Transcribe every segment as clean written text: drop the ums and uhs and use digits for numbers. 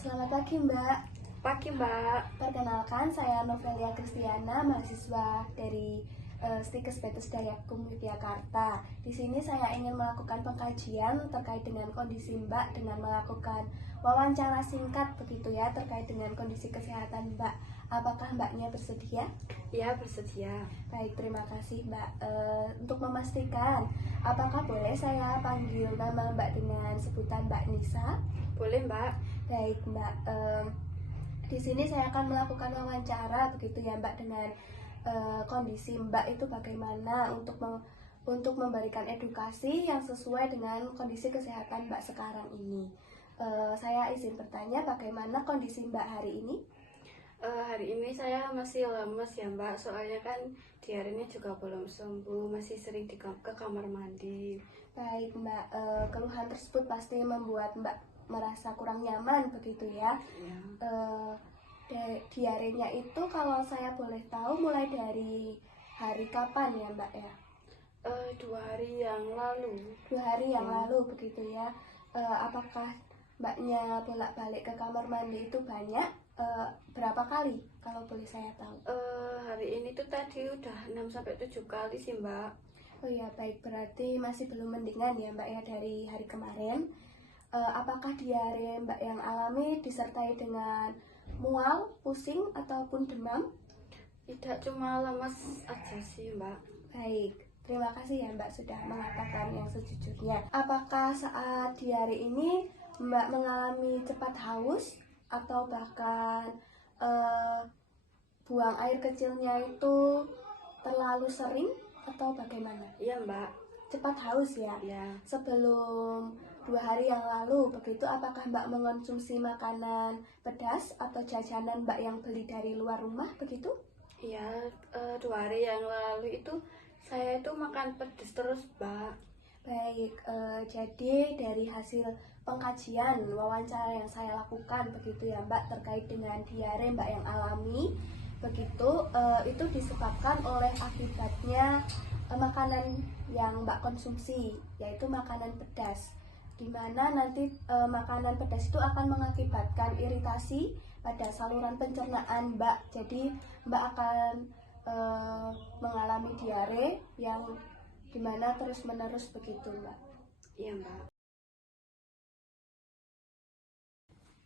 Selamat pagi, Mbak. Pagi, Mbak. Perkenalkan, saya Novelia Kristiana, mahasiswa dari Stikes Betus Dayakum Yogyakarta. Di sini saya ingin melakukan pengkajian terkait dengan kondisi Mbak dengan melakukan wawancara singkat begitu ya terkait dengan kondisi kesehatan Mbak. Apakah Mbaknya bersedia? Ya, bersedia. Baik, terima kasih Mbak. Untuk memastikan, apakah boleh saya panggil nama Mbak dengan sebutan Mbak Nisa? Boleh, Mbak. Baik Mbak. Di sini saya akan melakukan wawancara begitu ya Mbak dengan kondisi Mbak itu bagaimana untuk memberikan edukasi yang sesuai dengan kondisi kesehatan Mbak sekarang ini. Saya izin bertanya bagaimana kondisi Mbak hari ini? Hari ini saya masih lemes ya, Mbak. Soalnya kan diarenya juga belum sembuh, masih sering ke kamar mandi. Baik Mbak, keluhan tersebut pasti membuat Mbak merasa kurang nyaman begitu ya. Ya. Diarenya itu kalau saya boleh tahu mulai dari hari kapan ya Mbak ya? 2 hari yang lalu. 2 hari yang lalu begitu ya. Apakah Mbaknya bolak-balik ke kamar mandi itu banyak? Berapa kali kalau boleh saya tahu? Hari ini tuh tadi udah 6-7 kali sih, Mbak. Oh ya, baik, berarti masih belum mendingan ya Mbak ya dari hari kemarin. Apakah diare Mbak yang alami disertai dengan mual, pusing, ataupun demam? Tidak, cuma lemes aja sih, Mbak. Baik, terima kasih ya Mbak sudah mengatakan yang sejujurnya. Apakah saat diare ini Mbak mengalami cepat haus atau bahkan buang air kecilnya itu terlalu sering atau bagaimana? Iya, Mbak. Cepat haus ya? Ya. Sebelum 2 hari yang lalu begitu, apakah Mbak mengonsumsi makanan pedas atau jajanan Mbak yang beli dari luar rumah begitu? Iya, 2 hari yang lalu itu saya itu makan pedas terus, Mbak. Baik, jadi dari hasil pengkajian wawancara yang saya lakukan begitu ya Mbak terkait dengan diare Mbak yang alami begitu, itu disebabkan oleh akibatnya makanan yang Mbak konsumsi, yaitu makanan pedas, dimana nanti makanan pedas itu akan mengakibatkan iritasi pada saluran pencernaan Mbak. Jadi Mbak akan mengalami diare yang dimana terus menerus begitu Mbak. Iya, Mbak.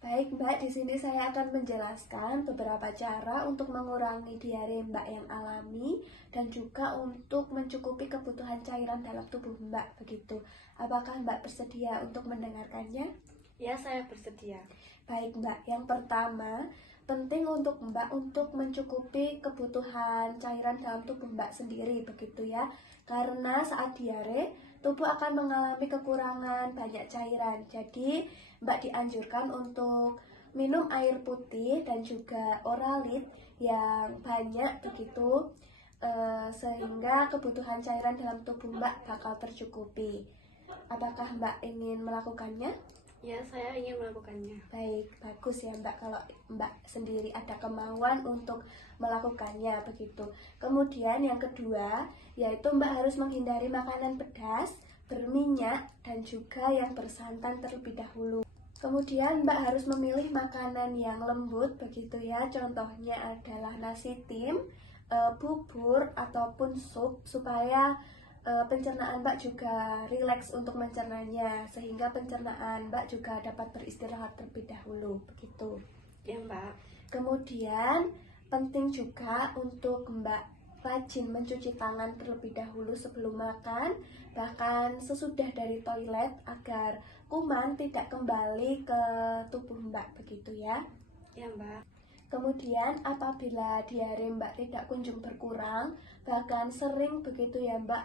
Baik Mbak, di sini saya akan menjelaskan beberapa cara untuk mengurangi diare Mbak yang alami dan juga untuk mencukupi kebutuhan cairan dalam tubuh Mbak begitu. Apakah Mbak bersedia untuk mendengarkannya? Ya, saya bersedia. Baik Mbak, yang pertama penting untuk Mbak untuk mencukupi kebutuhan cairan dalam tubuh Mbak sendiri begitu ya. Karena saat diare, tubuh akan mengalami kekurangan banyak cairan. Jadi Mbak dianjurkan untuk minum air putih dan juga oralit yang banyak begitu, sehingga kebutuhan cairan dalam tubuh Mbak bakal tercukupi. Apakah Mbak ingin melakukannya? Ya, saya ingin melakukannya. Baik, bagus ya Mbak kalau Mbak sendiri ada kemauan untuk melakukannya begitu. Kemudian yang kedua, yaitu Mbak harus menghindari makanan pedas, berminyak, dan juga yang bersantan terlebih dahulu. Kemudian Mbak harus memilih makanan yang lembut begitu ya. Contohnya adalah nasi tim, bubur, ataupun sup supaya pencernaan Mbak juga rileks untuk mencernanya, sehingga pencernaan Mbak juga dapat beristirahat terlebih dahulu begitu. Ya, Mbak. Kemudian penting juga untuk Mbak rajin mencuci tangan terlebih dahulu sebelum makan, bahkan sesudah dari toilet agar kuman tidak kembali ke tubuh Mbak begitu ya. Ya, Mbak. Kemudian apabila diare Mbak tidak kunjung berkurang, bahkan sering begitu ya Mbak,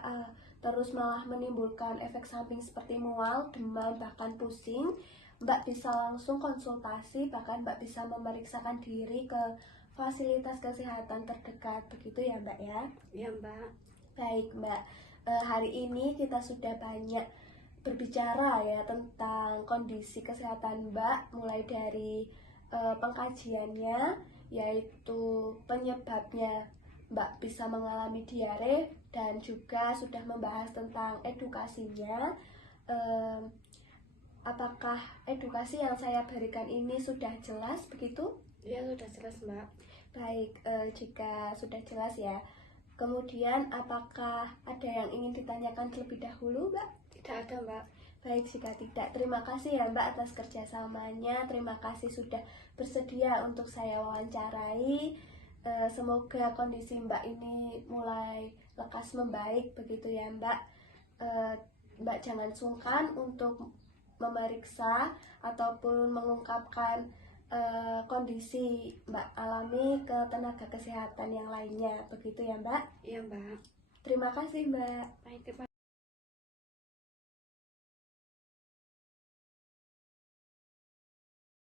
terus malah menimbulkan efek samping seperti mual, demam, bahkan pusing, Mbak bisa langsung konsultasi, bahkan Mbak bisa memeriksakan diri ke fasilitas kesehatan terdekat begitu ya Mbak ya. Ya, Mbak. Baik Mbak, hari ini kita sudah banyak berbicara ya tentang kondisi kesehatan Mbak, mulai dari pengkajiannya, yaitu penyebabnya Mbak bisa mengalami diare, dan juga sudah membahas tentang edukasinya. Apakah edukasi yang saya berikan ini sudah jelas begitu? Ya sudah jelas Mbak. Baik, jika sudah jelas ya. Kemudian apakah ada yang ingin ditanyakan terlebih dahulu, Mbak? Tidak ada Mbak. Baik, jika tidak, terima kasih ya Mbak atas kerjasamanya. Terima kasih sudah bersedia untuk saya wawancarai. Semoga kondisi Mbak ini mulai lekas membaik begitu ya Mbak. Mbak jangan sungkan untuk memeriksa ataupun mengungkapkan kondisi Mbak alami ke tenaga kesehatan yang lainnya begitu ya Mbak. Iya Mbak. Terima kasih Mbak. Baik, terima